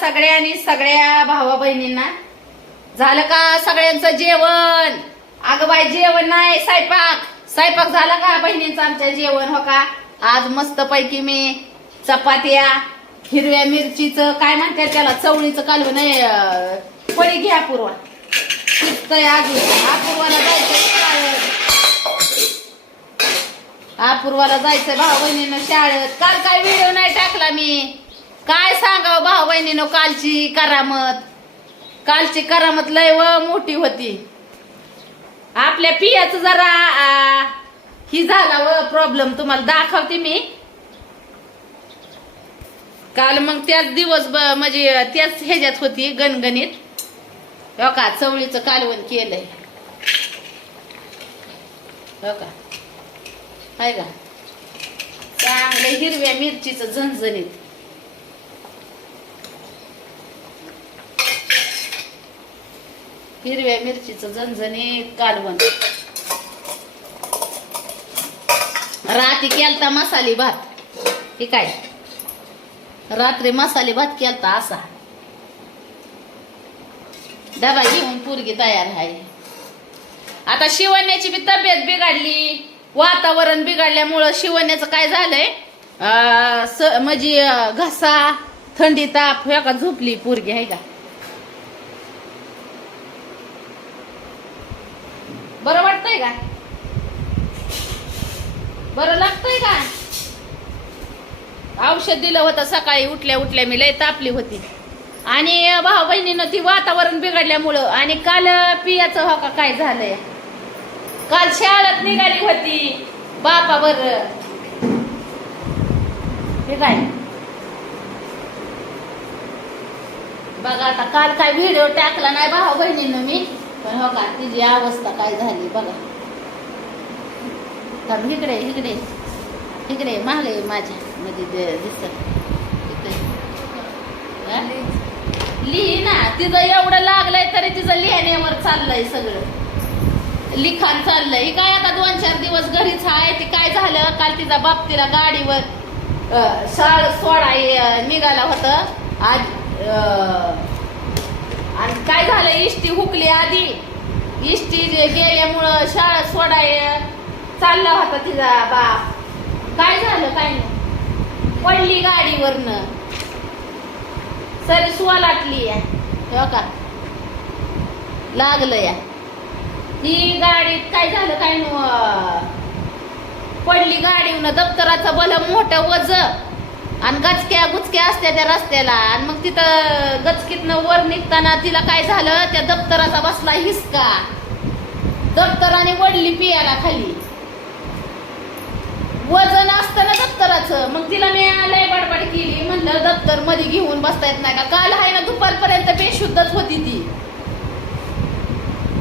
सगळ्यांनी सगळ्या भावा बहिणींना झालं का सगळ्यांचं जेवण? अगं बाई जेवण नाही. स्वयंपाक. स्वयंपाक झाला का बहिणींचं आमच्या जेवण हो का? आज मस्त पैकी मी चपात्या हिरव्या मिरचीचं काय म्हणतात त्याला चवळीचं कालवण नाही पळी घ्या पूर्वा शिजतंय अजून. अपूर्वाला जायचं अपूर्वाला जायचंय भाऊ बहिणीनं शाळेत. काल काय व्हिडिओ नाही टाकला मी. काय सांगावं भाऊ बहिणीनं कालची करामत? कालची करामत लय व मोठी होती. आपल्या पियाचं जरा ही झाला व प्रॉब्लेम तुम्हाला दाखवते मी. काल मग त्याच दिवस ब- म्हणजे त्याच ह्याच्यात होती गणगणित. हो का चवळीचं कालवण केलंय. हो का? आहे का? चांगलं हिरव्या मिरचीचं झणझणीत. हिरव्या मिरचीचं झणझणीत कालवण. रात्री केलता मसाले भात. हे काय? रात्री मसाले भात केलता असा. डबा घेऊन पोरगी तयार आहे. आता शिवण्याची बी तब्येत बिघडली. वातावरण बिघडल्यामुळं शिवण्याचं काय झालंय? अं, स- म्हणजे घसा थंडी ताप ह्या का झोपली पोरगी आहे का? बरं वाटतंय का बरं लागतंय का औषध दिलं होतं सकाळी उठल्या उठल्या मी लय तापली होती. आणि भाऊ बहिणीनं ती वातावरण बिघडल्यामुळं आणि काल पियाचं हो का काय झालंय? काल शाळेत निघाली होती. बापावर. हे काय? बघा आता काल काय व्हिडिओ टाकला नाही भाऊ बहिणीनं मी. पण हो का तिची अवस्था काय झाली बघा. थांब, इकडे इकडे इकडे मागे माझ्या म्हणजे दिसत. इकडे. लिही ना तिचं एवढं लागलंय तरी तिचं लिहिण्यावर चाललंय सगळं. लिखाण चाललंय. ही काय आता दोन चार दिवस घरीच आहे ती काय झालं? काल तिचा बाप तिला गाडीवर शाळ सोडा निघाला होता. आज आणि काय झालं इष्टी हुकली आधी. इष्टी जे गेल्यामुळं शाळा सोडाय चालला होता तिचा बाप. काय झालं काय नाही. पडली गाडीवरनं. सरी सुवालाटली या. हो का? लागलं या. ही गाडीत काय झालं काय न पडली गाडीवनं दप्तराचं भल मोठं वज आणि गचक्या गुचक्या असत्या त्या रस्त्याला. आणि मग तिथं गचकीतनं वर निघताना तिला काय झालं? त्या दप्तराचा बसला हिसका. दप्तराने वडली पियाला खाली. वजन असतं ना दप्तराचं. मग तिला मी लय बडबड केली. म्हणलं दप्तरमध्ये घेऊन बसता येत नाही का? काल आहे ना दुपारपर्यंत बेशुद्धच होती ती.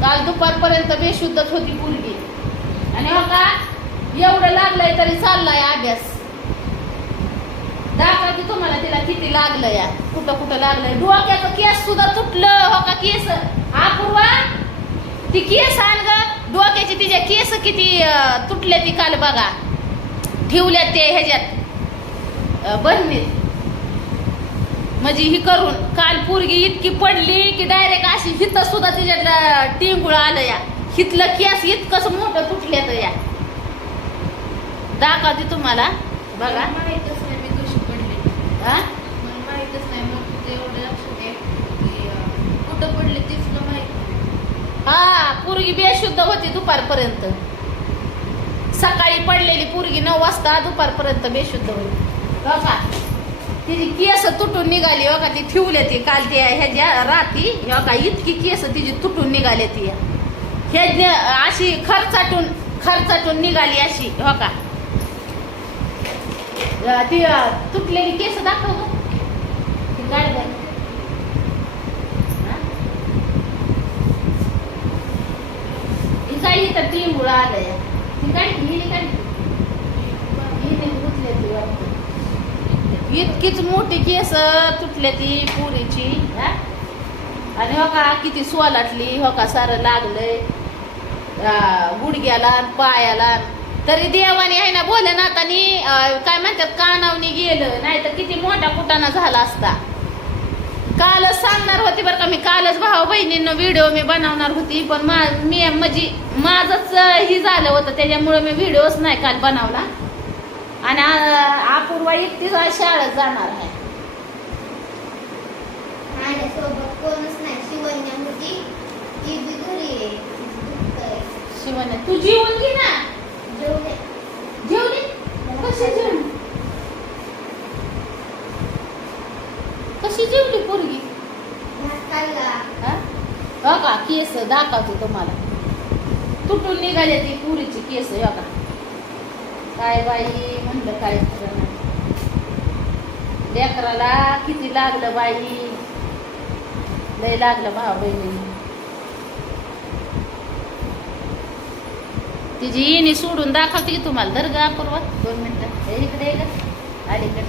काल दुपारपर्यंत बेशुद्धच होती मुलगी. आणि हो. का एवढं लागलंय तरी चाललाय अभ्यास. दाखवते तुम्हाला तिला किती लागलं या. कुठं कुठं लागलंय. डोक्याचं केस सुद्धा तुटलं हो का केस? अपूर्वा ती केस आण ग. डोक्याची तिच्या केस किती तुटले ती काल बघा. ठेवल्या ते ह्याच्यात. अं, म्हणजे ही करून काल पोरगी इतकी पडली की डायरेक्ट अशी हित सुद्धा तिच्यातलं टिंगुळ आलं या. हितलं केस इतकंच मोठं तुटल्यात या. दाखवते तुम्हाला. बघा माहीतच नाही मी कशी पडले हा? मला माहीतच नाही मग एवढं लक्षात आहे की अं, कुठं पडले तेच तुला माहीत. नाही. हा पोरगी बेशुद्ध होती दुपारपर्यंत. सकाळी पडलेली पोरगी नऊ वाजता दुपारपर्यंत बेशुद्ध होती. हो तिची केस तुटून निघाली हो का? ती ठेवली ती काल ते ह्याच्या राती हो का? इतकी केस तिची तुटून निघाली ती. ह्या अशी खर्चाटून खर्चाटून निघाली अशी हो का? ती तुटलेली केस दाखव ती काढ ही हा? तर ती मुळा आलं आलंय ती काय हिने हिने गुतले ती वाटतं. इतकीच मोठी केस तुटले ती पुरीची हा? आणि हो का किती सोलाटली हो का सारं लागलंय गुडघ्याला पायाला तरी देवाने आहे ना बोले ना आता काय म्हणतात कानावनी गेलं. नाही तर किती मोठा कुटाणा झाला असता. कालच सांगणार होती बरं का मी कालच भाऊ बहिणींना व्हिडिओ मी बनवणार होती पण मा मी म्हणजे माझंच ही झालं होतं त्याच्यामुळे मी व्हिडिओच नाही काल बनवला. आणि अपूर्वा एकटीच शाळेत जाणार आहे. माझ्यासोबत कोणच नाही शिवण्या होती ती बी घरी आहे. दुखतंय. शिवण्या तू जेवून घे ना. जेवली कशी जेवली? कशी जेवली पोरगी? का केस दाखवते तुम्हाला. तुटून निघाले ती पुरीची केस हो का काय बाई म्हणलं काय खरं. लेकराला किती लागलं बाई. लय लागलं भाऊ बहिणी तिची इनी सोडून दाखवते की तुम्हाला धर गा पूर्वा दोन मिनिटं. हे इकडे ये ग अलीकडे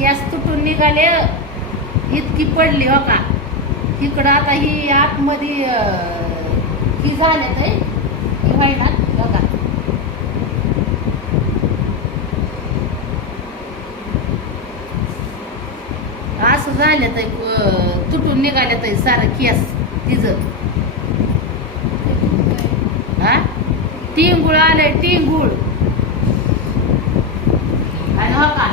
गॅस तुटून निघाले. इतकी पडली हो का? इकडं आता ही आतमध्ये ही झाले ते ही व्हायला हो असं झालं ते तुटून निघाले ते सारं केस तिचं. हा? टिंगूळ आलंय टिंगूळ. आणि हो का?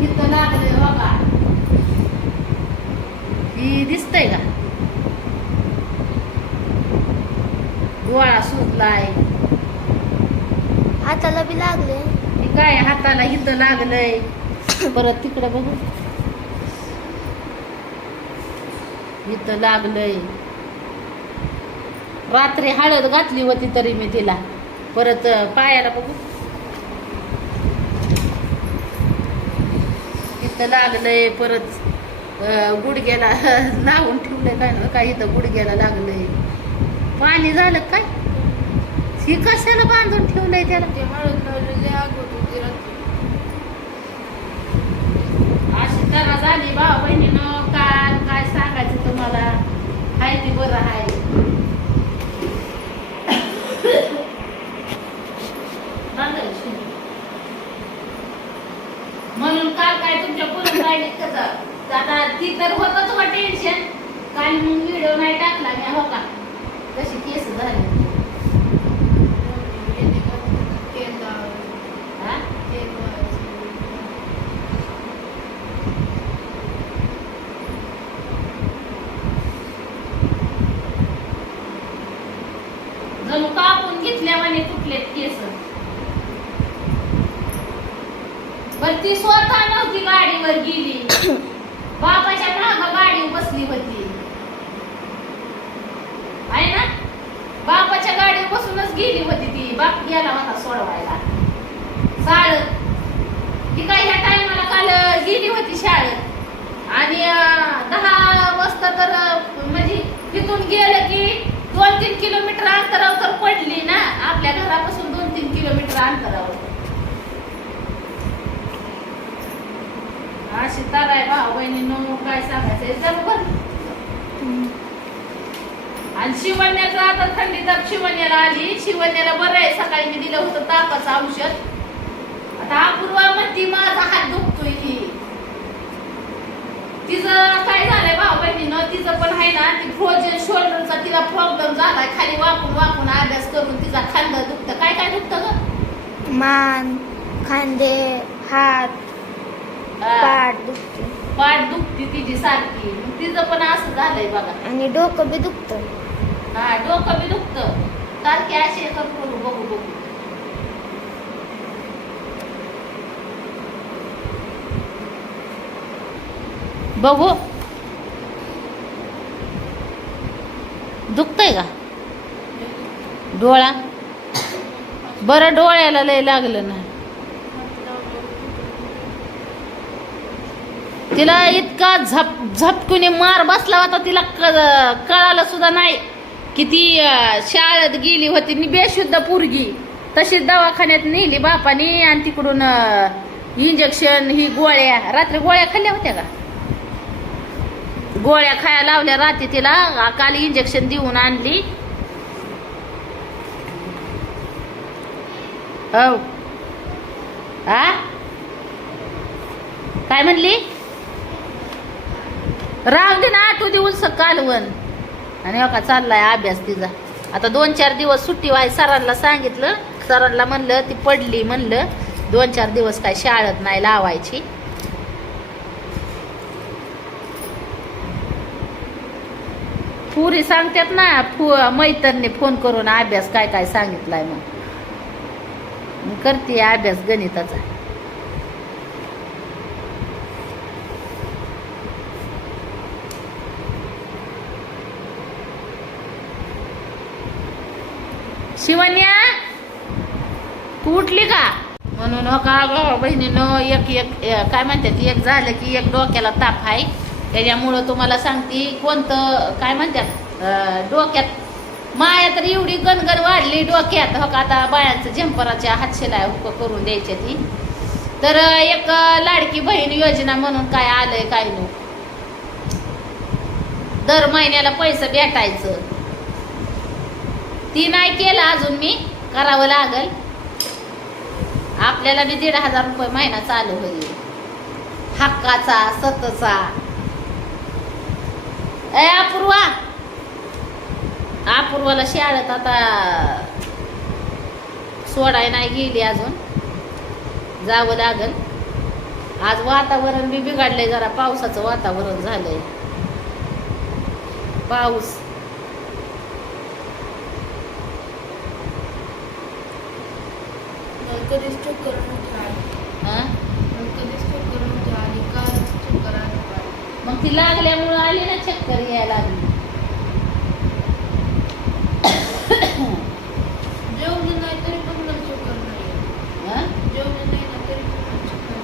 तिथं लागले हो का? ही दिसतंय का गोळा सुटलाय हाताला बी लागले हे काय हाताला इथं लागलंय परत तिकडं बघू इथं लागलंय रात्री हळद घातली होती तरी मी तिला परत पायाला बघू इथं लागलंय परत गुडघ्याला लावून ठेवलंय काय ना काय इथं गुडघ्याला लागलंय. पाणी झालं काय? ही कशाला बांधून ठेवलंय त्याला? ते हळद अशी तर झाली भाऊ बहिणीनं काल काय सांगायचं तुम्हाला? हाय ती बरं आहे बांधायची. म्हणून काल काय तुमच्या पुरण राहिले कसं आता ती तर होतच हो टेन्शन काल मग व्हिडिओ नाही टाकला मी हो का? कशी केस झाली येणे का तेल लावायचं. हा? तेल लावायचं. जणू कापून घेतल्यावाने तुटलेत केस बर ती स्वतः नव्हती गाडीवर गेली बापाच्या माग गाडी बसली होती आहे ना बापाच्या गाडीवर बसूनच गेली होती ती बाप गेला होता सोडवायला. शाळेत. ती काय ह्या टायमाला काल गेली होती शाळेत. आणि दहा वाजता तर म्हणजे तिथून गेलं की दोन तीन किलोमीटर अंतरावर तर पडली ना. आपल्या घरापासून दोन तीन किलोमीटर अंतरावर. अशी तर आहे भाऊ बहिणी काय सांगायचं जरूर आणि शिवण्याचं आता थंडी तर शिवण्याला आली. शिवण्याला बरं आहे. सकाळी मी दिलं होतं तापाचं औषध. आता अपूर्वा म्हणती माझा हात दुखतोय की. तिचं काय झालंय भाऊ बहिणीनं? तिचं पण आहे ना ती फ्रोजन शोल्डरचा तिला प्रॉब्लेम झालाय. खाली वाकून वाकून अभ्यास करून तिचा खांदा दुखतं. काय काय दुखतं ग? मान खांदे हात पाठ दुखते पाठ दुखती तिची सारखी. तिचं पण असं झालंय बघा. आणि डोकं बी दुखतं हा डोकं बी दुखतं. काल कॅश एकच करू बघू बघू. बघू. दुखतंय का? डोळा? बरं डोळ्याला लय लागलं ना तिला इतका झप झपकुने मार बसला होता तिला क- कळालं सुद्धा नाही. की ती शाळेत गेली होती नि बेशुद्ध पोरगी. तशीच दवाखान्यात नेली बापानी आणि तिकडून इंजेक्शन ही गोळ्या. रात्री गोळ्या खाल्ल्या होत्या का? गोळ्या खाया लावल्या रात्री तिला काल इंजेक्शन देऊन आणली. हो आ? काय म्हणली? राहू दे ना आठव देऊन कालवण आणि हो का चाललाय अभ्यास तिचा. आता दोन चार दिवस सुट्टी व्हाय सरांना सांगितलं. सरांना म्हणलं ती पडली म्हणलं दोन चार दिवस काय शाळेत नाही लावायची. पुरी सांगतात ना फु मैत्रिणी फोन करून अभ्यास काय काय सांगितलाय मग मग करते अभ्यास गणिताचा. शिवन्या तू उठली का? म्हणून हो का गं बहिणीनं एक एक काय म्हणतात एक झालं की एक डोक्याला ताप आहे. त्याच्यामुळं तुम्हाला सांगते कोणतं काय म्हणतात डोक्यात माया तर एवढी गणगण वाढली डोक्यात. हो का आता बायांचं झंपराच्या हातशेला हुक करून द्यायच्या ती. तर एक लाडकी बहीण योजना म्हणून काय आलंय काय नाही. दर महिन्याला पैसे भेटायचं. ती नाही केलं अजून मी करावं लागल. आपल्याला बी दीड हजार रुपये महिना चालू होईल. हक्काचा सतचा ए अपूर्वा. अपूर्वाला शाळेत आता सोडाय नाही गेली अजून. जावं लागल. आज वातावरण बी बिघडलंय जरा पावसाचं वातावरण झालंय. पाऊस मला कधीच चक्कर नव्हती आली हा? कधीच चक्कर नव्हती आली कालच चक्कर आली काल. मग ती लागल्यामुळं आली ना चक्कर यायला लागली जेवलं नाही तरी पण मला चक्कर नाही येत. हा? जेवलं नाही ना तरी पण मला चक्कर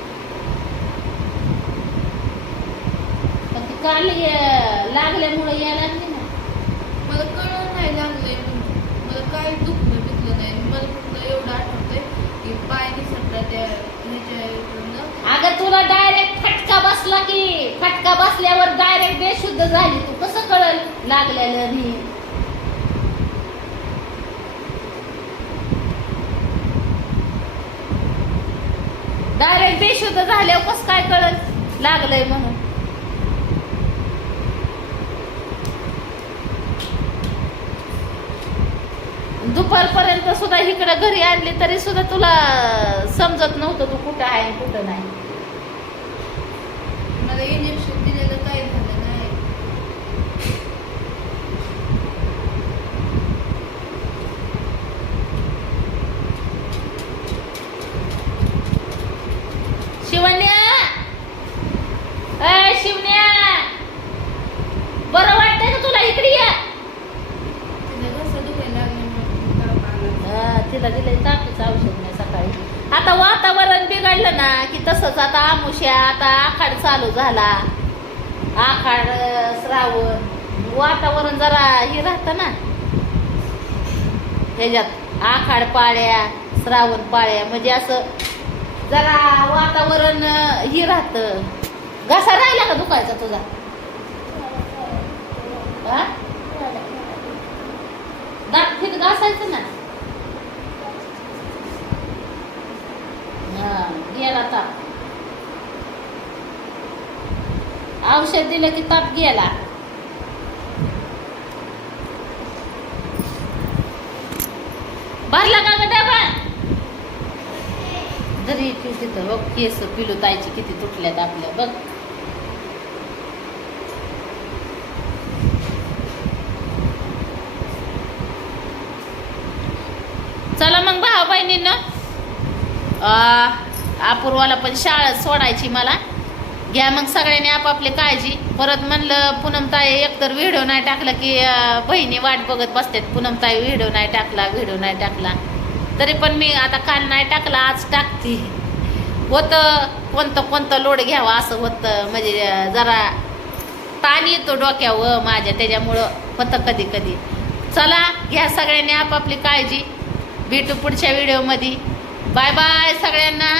पण ती काल या- लागल्यामुळं यायला लागली ना मला कळलं नाही लागलंय म्हणून मला काही दुखलं बिकलं नाही मला फक्त एवढं आठवतंय की पाय निसटला त्या ह्याच्या इकडनं अगं तुला डायरेक्ट फटका बसला की फटका बसल्यावर डायरेक्ट बेशुद्ध झाली. तू कसं कळल? लागलेलं नाही डायरेक्ट बेशुद्ध झाल्यावर कसं काय कळल? लागलंय म्हणून. दुपारपर्यंत सुद्धा इकडं घरी आणली तरी सुद्धा तुला समजत नव्हतं तू कुठं आहे कुठं नाही मला इंजेक्शन दिलेलं काही झालं नाही शिवण्या अय शिवण्या बरं वाटतंय का तुला इकडे ये तिला घसा दुखायला लागल्यामुळे ताप आला हा, तिला दिलंय तापीचं औषध नाही सकाळी आता वातावरण बिघडलं ना की तसंच आता आमुष्या आता आखाड चालू झाला. आखाड श्रावण वातावरण जरा हे राहतं ना. त्याच्यात आखाड पाळ्या श्रावण पाळ्या म्हणजे असं जरा वातावरण हे राहतं. घसा राहिला का दुखायचा तुझा? हा? दात फिट घासायचं ना? हा, गेला ताप औषध दिलं की ताप गेला. भरला का ग डबा? जरी तिथं बघ केस पिलू ताईची किती तुटल्यात आपल्या बघ. चला मग भाऊ बहिणींनो अपूर्वाला पण शाळा सोडायची मला. घ्या मग सगळ्यांनी आपापली काळजी. परत म्हणलं पूनमताई एकतर व्हिडिओ नाही टाकला की बहिणी वाट बघत बसतात. पूनमताई व्हिडिओ नाही टाकला व्हिडिओ नाही टाकला. तरी पण मी आता काल नाही टाकला आज टाकते. होतं कोणतं कोणतं लोड घ्यावा असं होतं. म्हणजे जरा ताण येतो डोक्यावर माझ्या त्याच्यामुळं होतं कधी कधी. चला घ्या सगळ्यांनी आपापली काळजी. भेटू पुढच्या व्हिडिओमध्ये बाय बाय सगळ्यांना.